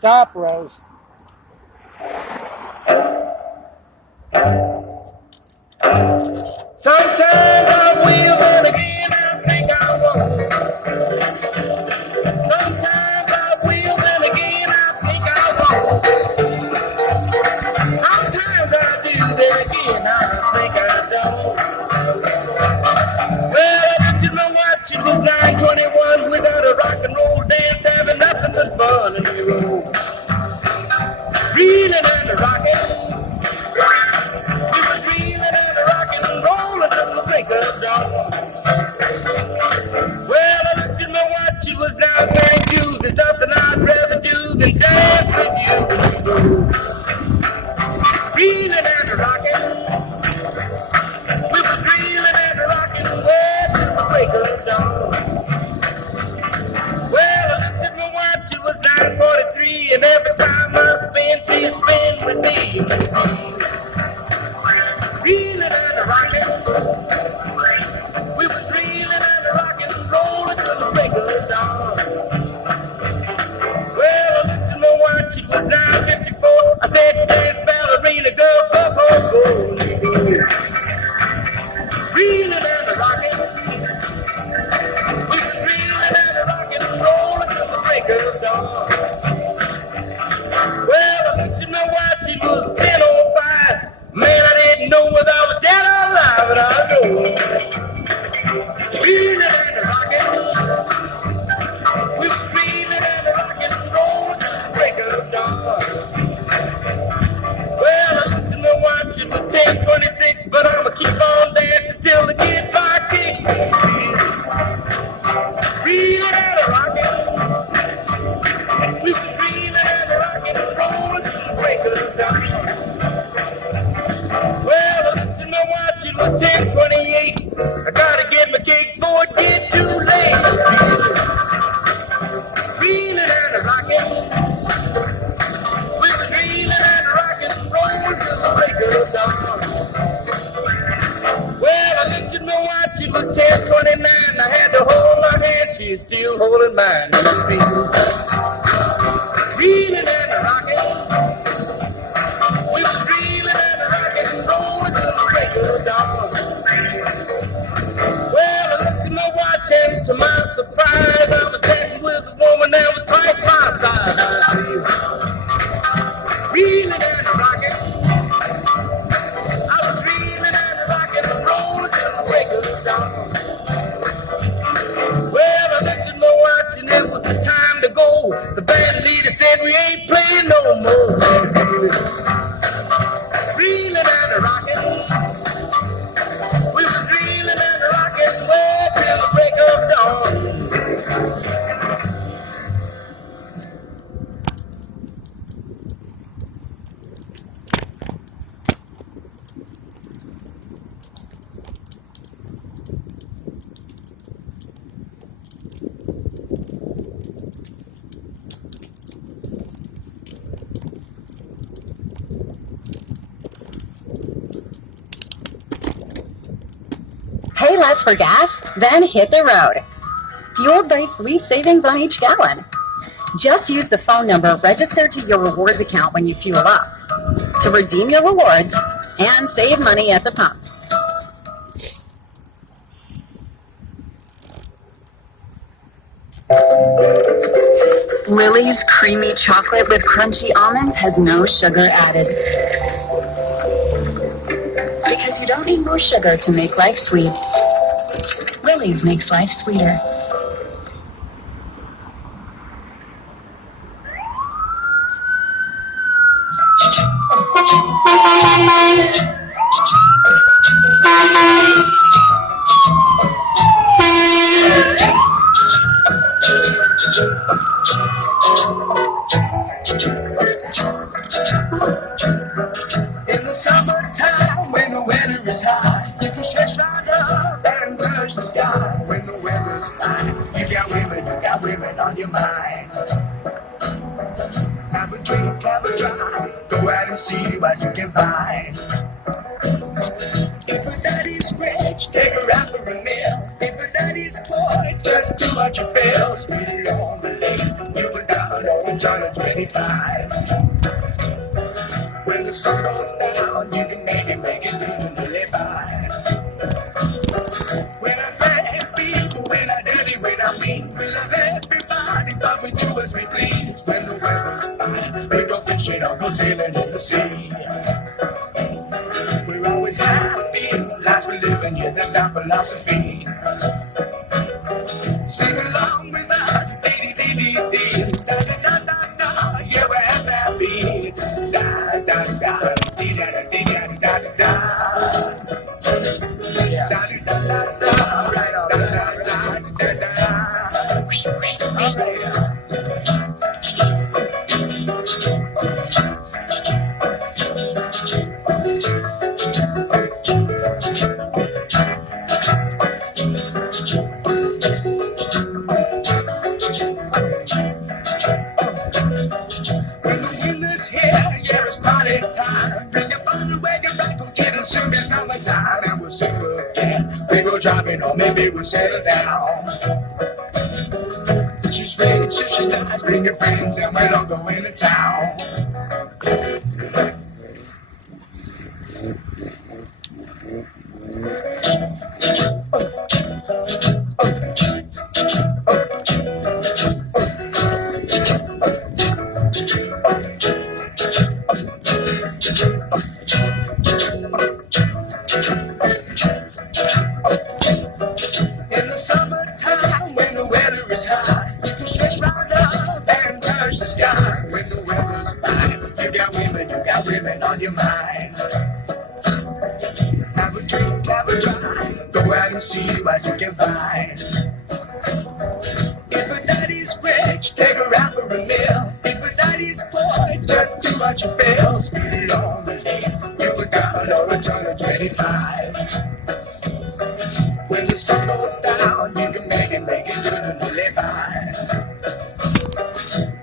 Stop, Rose. Sometimes I will, and again I think I won't. Sometimes I will, and again I think I won't. Sometimes I do, then again I think I don't. Well, I looked at my watch, it was 9:21 without a rock and roll dance, having nothing but fun in the road. Reeling and rocking. We was reeling and rocking and rolling till the break of dawn. Well, I looked at my watch, it was now paying dues. There's something I'd rather do than dance with you. Reeling and rocking. We was reeling and rocking way till the break of dawn. Well, I looked at my watch, it was 9:43, and every time I spin, she spins with me. Reeling and rocking. We was reeling and rocking and rolling till the break of dawn. Well, I looked at my watch, it was 9:54. I said, dance ballerina girl, go, go, go. Reeling and rocking. We was reeling and rocking and rolling till the break of dawn. Well, I looked at my watch, it was 10:05. Man, I didn't know whether I was dead or alive, but I know. Reeling and rocking. We was reeling and rocking and rolling till the break of dawn. Well, I looked at my watch, it was 10:26, but I'ma keep on dancing till the get back in. Reeling and rocking. We was reeling and rocking and rolling till the break of dawn. Well, I looked at my watch, it was 10:28. I gotta get my cake before it get too late. Reeling and rocking. We was reeling and rocking and rolling till the break of dawn. Well, I looked at my watch, it was 10:29. I had to hold her hand, she's still holding mine. Reeling and rocking. We was reeling and rocking and rolling till the break of dawn. Well, I looked at my watch and to my surprise, I was dancing with a woman that was twice my size. Reeling and rocking. I was reeling and rocking and rolling till the break of dawn. Well, I looked at my watch and it was the time to go. The band leader said we ain't playing no more. Reeling and rocking. We was reeling and rocking way till the break of dawn. Pay less for gas, then hit the road. Fueled by sweet savings on each gallon. Just use the phone number registered to your rewards account when you fuel up to redeem your rewards and save money at the pump. Lily's creamy chocolate with crunchy almonds has no sugar added. Because you don't need more sugar to make life sweet. Lily's makes life sweeter. In the summertime, when the weather is high, you can stretch right up and touch the sky. When the weather's fine, you got women on your mind. Have a drink, have a drive, go out and see what you can find. If a daddy's rich, take her out for a meal. If a daddy's poor, just do what you feel. Sweetie on the lake, you were down turn on, turn to 25. When the sun goes down, you can make it through the live by. When I thank people, when I dirty, when I mean, we love everybody, but we do as we please. When the weather's fine, we go fishing or go sailing in the sea. We're always happy, lives we're living, yeah, that's our philosophy. Sing along with us, dee dee dee dee, da da da da da, yeah, we're happy. Da da da, dee da da dee da da da da. Da da da da, right on, da da da da. All right. When the winter's here, yeah, it's party time. Bring your bundle, wag your rifles, here to soon be summertime, and we'll sing again. We go driving, or maybe we'll settle down. She's rich, she's nice, bring your friends, and we'll all go into town. In the summertime, when the weather is high, you can stretch right up and touch the sky. When the weather's fine, you got women on your mind. Have a drink, have a drive, go out and see what you can find. If a daddy's rich, take her out for a meal. If a daddy's poor, just do what you feel. Speed it on the lane, you a turn or a turn of 25. When the sun goes down, you can make it through the live by.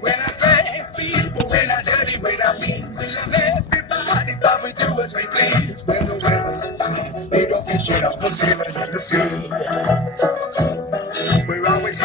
When I thank people, when I dirty, when I mean, we love everybody, but we do as we please. When the weather's fine, we go fishing or go sailing in the sea.